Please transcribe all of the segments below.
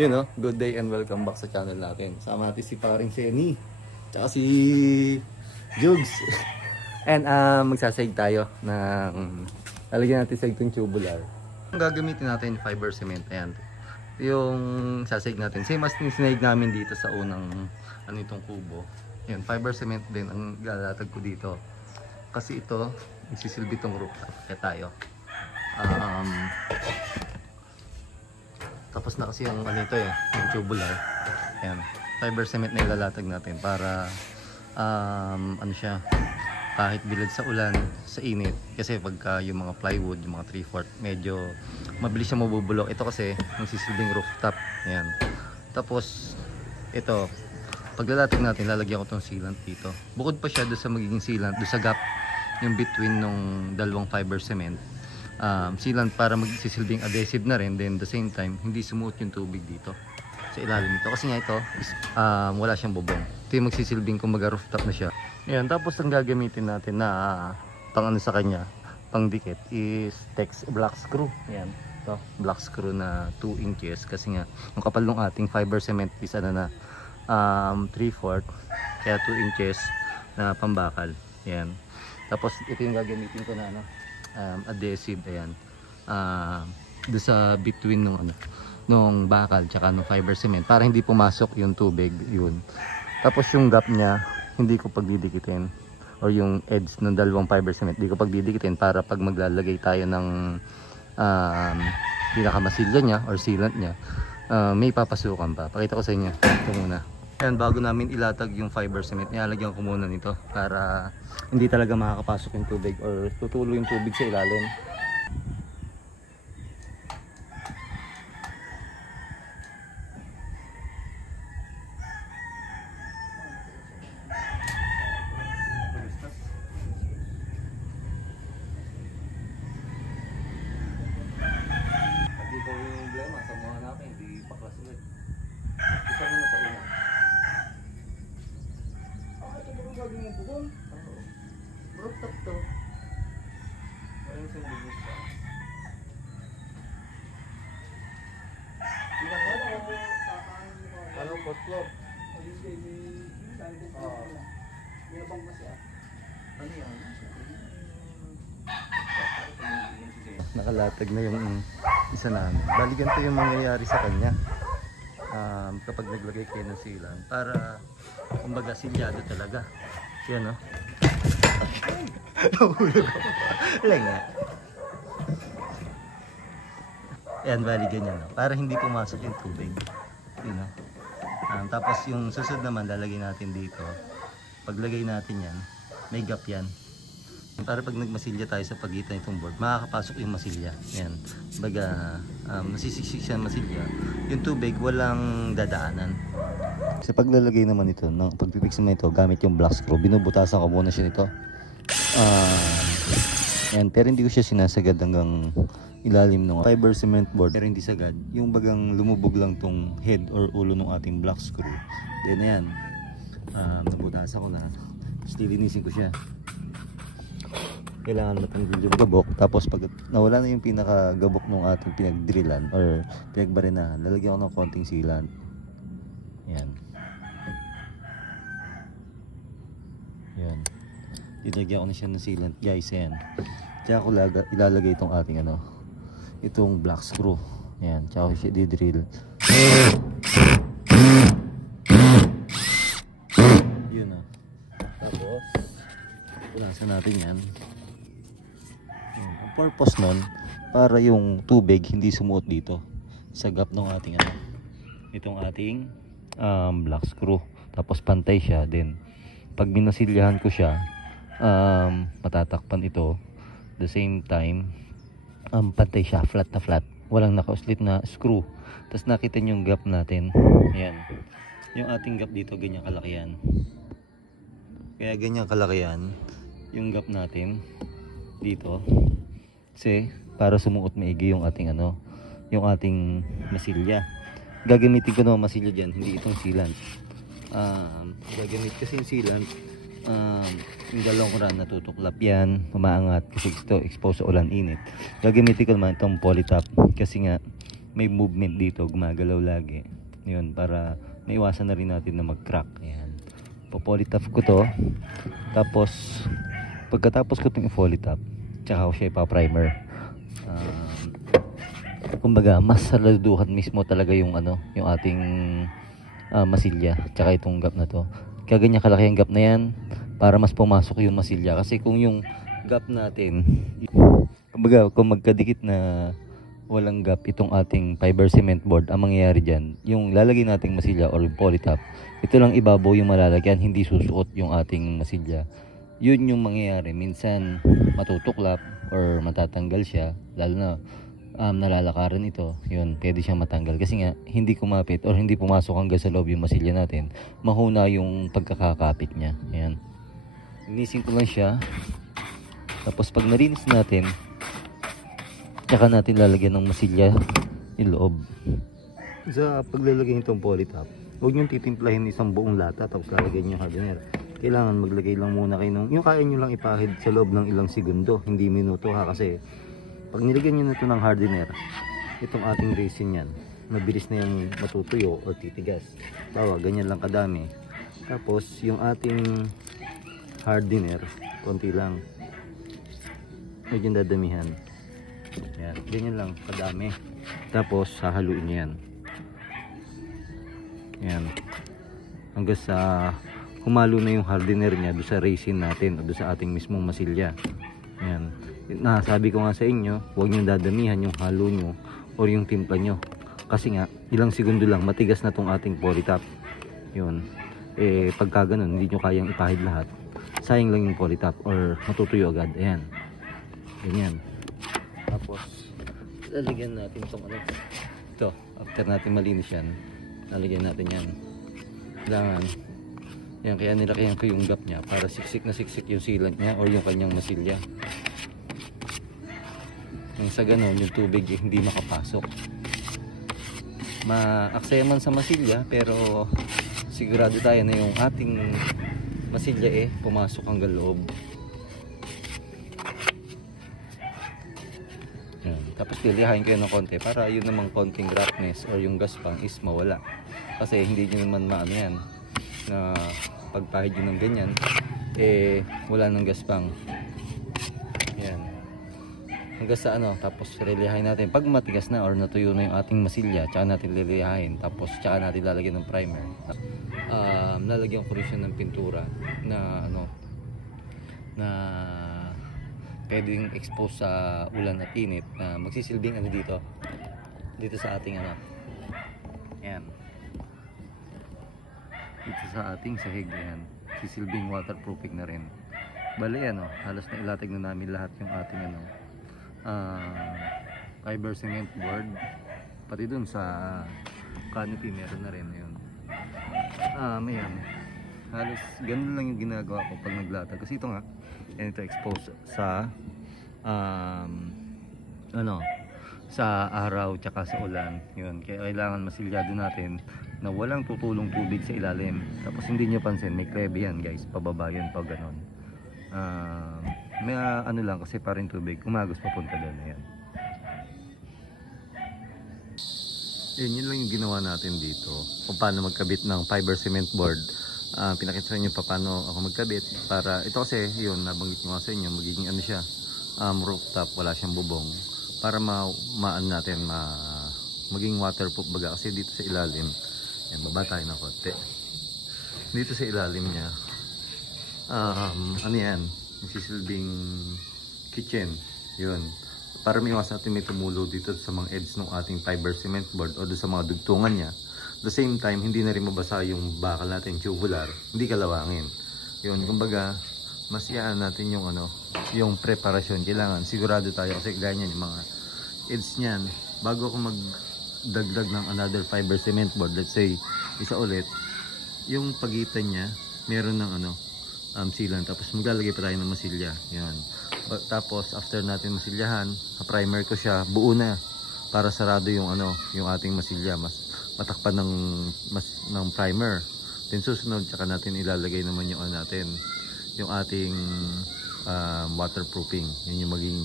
Yun know, good day and welcome back sa channel natin. Sama natin si paring Senny, tsaka si Jugs. And magsasayig tayo ng lalagyan natin sa itong tubular. Ang gagamitin natin fiber cement. Ayan, yung sasayig natin same as yung sinayig namin dito sa unang itong kubo. Ayan, fiber cement din ang galatag ko dito kasi ito isisilbi itong rooftop. Kaya tayo tapos na kasi yung ito yung tubular. Ayan, fiber cement na ilalatag natin para ano siya, kahit bilad sa ulan, sa init, kasi pagka yung mga plywood, yung mga 3/4 medyo mabilis siya mabubulok. Ito kasi yung sisilbing rooftop. Ayan, tapos ito paglalatag natin, lalagyan ko tong sealant dito. Bukod pa siya doon sa magiging sealant, doon sa gap yung between nung dalawang fiber cement, sealant para magsisilbing adhesive na rin. Then the same time, hindi sumuot yung tubig dito sa ilalim nito. Kasi nga ito, wala siyang bubong. Ito yung magsisilbing kumbaga rooftop na siya. Ayan, tapos ang gagamitin natin na pang ano sa kanya, pang dikit is Tex black screw. Ayan, ito, black screw na 2 inches. Kasi nga, yung kapal ng ating fiber cement is ano na, 3/4, kaya 2 inches na pambakal. Ayan. Tapos ito yung gagamitin ko na adhesive. Ayan, doon sa between nung bakal tsaka nung fiber cement para hindi pumasok yung tubig. Yun. Tapos yung gap niya hindi ko pagdidikitin, or yung edge ng dalawang fiber cement hindi ko pagdidikitin para pag maglalagay tayo ng pinakamasilya niya or sealant niya, may papasukan pa. Pakita ko sa inyo ito muna. Ayan, bago namin ilatag yung fiber cement, nilalagyan ko muna nito para hindi talaga makakapasok yung tubig or tutulo yung tubig sa ilalim. Dito yung problema sa mga natin, hindi paklas ulit. Isa muna sa una. Ito ba gagawin yung bubong? Oo. Rooftop to. Walang isang bubong pa. Anong fourth floor? Ano yan? Nakalatag na yung isa namin. Bali ganito yung mangyayari sa kanya kapag naglagay kayo ng sealant, para kumbaga silyado talaga. Yan, no? Nahulog ako. Lenga. Ayan, bali ganyan, no? Para hindi pumasok yung tubig. Yun, no? Tapos yung susunod naman lalagay natin dito. Paglagay natin yan, may gap yan para pag nagmasilya tayo sa pagitan itong board, makakapasok yung masilya. Ayan, baga masisiksik siya masilya, yung tubig walang dadaanan. Sa paglalagay naman ito, ng pagpipix naman ito gamit yung black screw, binubutasan ko muna siya nito. Ayan, pero hindi ko siya sinasagad hanggang ilalim ng fiber cement board, pero hindi sagad, yung bagang lumubog lang tong head or ulo ng ating black screw. Then ayan, nabutasan ko na, tapos lilinisin ko siya. Kailangan matanggal yung gabok, tapos pag nawala na yung pinaka gabok ng ating pinagdrillan or pinagbarinahan, lalagyan ko ng konting sealant. Yan. Yan. Ilagyan ko na siya ng sealant, guys. Yan. Tsaka ko ilalagay itong ating itong black screw. Yan. Tsaka ko siya didrill. Yun na. Tapos punasan natin yan. Ang purpose nun, para yung tubig hindi sumuot dito sa gap ng ating itong ating black screw. Tapos pantay siya. Then pag minasilyahan ko siya, matatakpan ito. The same time, pantay siya, flat na flat, walang nakauslit na screw. Tapos nakita nyo yung gap natin. Ayan, yung ating gap dito, ganyan kalaki yan. Kaya ganyan kalaki yan yung gap natin dito, kasi para sumuot maigi yung ating yung ating masilya. Gagamitin ko naman masilya dyan, hindi itong sealant. Gagamit kasi yung sealant, yung dalawang run natutuklap yan, umaangat kasi ito exposed sa ulan, init. Gagamitin ko naman itong polytop kasi nga may movement dito, gumagalaw lagi. Yun, para maiwasan na rin natin na mag-crack. Ayan. Popolytop ko to. Tapos, pagkatapos ko itong i-polytop, tsaka ako siya ipa-primer. Kumbaga, mas saladuhan mismo talaga yung yung ating masilya, tsaka itong gap na to. Kaya ganyan kalaki ang gap na yan para mas pumasok yung masilya. Kasi kung yung gap natin, kumbaga kung magkadikit na walang gap itong ating fiber cement board, ang mangyayari dyan, yung lalagay nating masilya or yung polytop, ito lang ibabaw yung malalagyan, hindi susuot yung ating masilya. Yun yung mangyayari, minsan matutuklap or matatanggal siya, lalo na nalalakaran ito, yun, pwede siyang matanggal kasi nga hindi kumapit or hindi pumasok hanggang sa loob yung masilya natin, mahuna yung pagkakakapit niya. Ayan, linisin ko lang siya. Tapos pag narinis natin, tsaka natin lalagyan ng masilya yung loob. Sa paglalagay nitong polytop, huwag nyo titimplahin isang buong lata tapos lalagyan nyo hardener. Kailangan maglagay lang muna kayo ng yung kaya nyo lang ipahid sa loob ng ilang segundo, hindi minuto ha, kasi pag nilagyan nyo na ito ng hardener, itong ating resin yan, mabilis na yung matutuyo o titigas. Bawa, ganyan lang kadami. Tapos, yung ating hardener, konti lang. Medyo dadamihan. Yan, ganyan lang kadami. Tapos, hahaluin nyo yan. Yan. Hanggang sa humalo na yung hardener niya doon sa resin natin o doon sa ating mismong masilya. Yan. Sabi ko nga sa inyo, huwag nyo dadamihan yung halo nyo o yung timpla nyo. Kasi nga, ilang segundo lang, matigas na tong ating polytop. Yun. Pagka ganun, hindi nyo kayang ipahid lahat. Sayang lang yung polytop or matutuyo agad. Ayan. Ganyan. Tapos, lalagyan natin itong ito, after natin malinis yan, lalagyan natin yan. Kailangan. Yan, kaya nilakayan ko yung gap niya para siksik na siksik yung sealant niya or yung kanyang masilya. Sa ganun, yung tubig hindi makapasok. Maaksaya man sa masilya, pero sigurado tayo na yung ating masilya pumasok hanggang loob. Yan. Tapos lilihain ko yun ng konti para yun namang konting roughness or yung gaspang is mawala. Kasi hindi nyo naman maano yan na pagpahid yun ng ganyan, wala ng gaspang. Yan. Hanggang sa tapos lilihain natin pag matigas na or natuyo na yung ating masilya, tsaka natin lilihain, tapos tsaka natin lalagyan ng primer. Lalagyan ko rin siya ng pintura na na pwedeng expose sa ulan at init, na magsisilbing dito sa ating yan, dito sa ating sahig. Yan, sisilbing waterproofing na rin. Bali halos na ilatag na namin lahat yung ating fiber cement board, pati dun sa canopy meron na rin. Yun, ayan, halos ganun lang yung ginagawa ko pag naglatag, kasi ito nga yan, ito expose sa sa araw tsaka sa ulan. Yun, kaya kailangan masilyado natin na walang tutulong tubig sa ilalim. Tapos hindi nyo pansin, may klebe yan guys, pababa yan pag ganon. May lang kasi pa rin tubig, umagos papunta doon. Ayan. Yun lang yung ginawa natin dito kung paano magkabit ng fiber cement board. Pinakita sa inyo pa paano ako magkabit para ito, kasi yun, nabanggit ko nga sa inyo, magiging siya, rooftop, wala siyang bubong, para maan natin maging waterproof baga, kasi dito sa ilalim, yan, baba tayo ng konti, dito sa ilalim niya yan, magsisilbing kitchen. Yun, para may iwas natin may tumulo dito sa mga edges ng ating fiber cement board o sa mga dugtungan niya. At the same time, hindi na rin mabasa yung bakal natin, tubular, hindi kalawangin. Yun, kumbaga mas iyaan natin yung yung preparasyon. Kailangan sigurado tayo, kasi ganyan yung mga edges niyan, bago ako magdagdag ng another fiber cement board, let's say isa ulit, yung pagitan niya meron ng sealant, tapos maglalagay pa tayo ng masilya. Yan. Tapos after natin masilyahan, primer ko siya, buo na para sarado yung yung ating masilya, mas matakpan ng primer. Then susunod, tsaka natin ilalagay naman yung yung ating waterproofing. Yun yung maging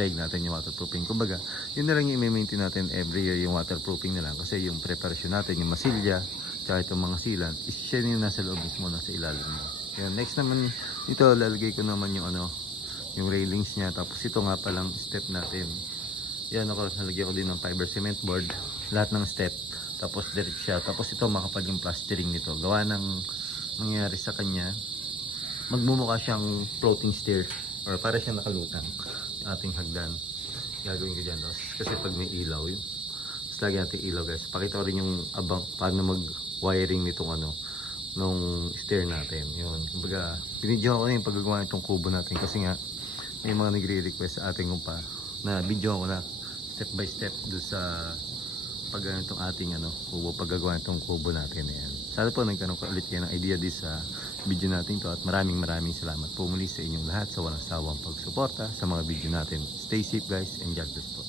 sahig natin yung waterproofing. Kumbaga, yun na lang yung i-maintain natin every year yung waterproofing na lang. Kasi yung preparasyon natin, yung masilya, tsaka itong mga sealant, is siya yung nasa loob mismo, nasa ilalim mo. Yan, next naman, ito lalagay ko naman yung yung railings niya. Tapos ito nga palang step natin. Yan ako, nalagyan ko din ng fiber cement board. Lahat ng step. Tapos direct siya. Tapos ito makapal yung plastering nito. Gawa ng nangyari sa kanya. Magmumukha siyang floating stair. Or para siyang nakalutang. Ating hagdan. Gagawin ko dyan. Kasi pag may ilaw yun. Tapos lagi natin ilaw guys. Pakita ko rin yung abang paano mag-wiring nitong nung stair natin. Yun. Kumbaga, binidyohan ko na yung paggagawa nitong kubo natin. Kasi nga, may mga nagre-request sa ating kumpa na video ko na step by step doon sa paggawa nitong ating kubo, paggagawa nitong kubo natin. Ayan. Sana po nagkaroon ko ulit yan ng idea din sa video natin to at maraming salamat po muli sa inyong lahat sa walang sawang pagsuporta sa mga video natin. Stay safe guys and God bless po.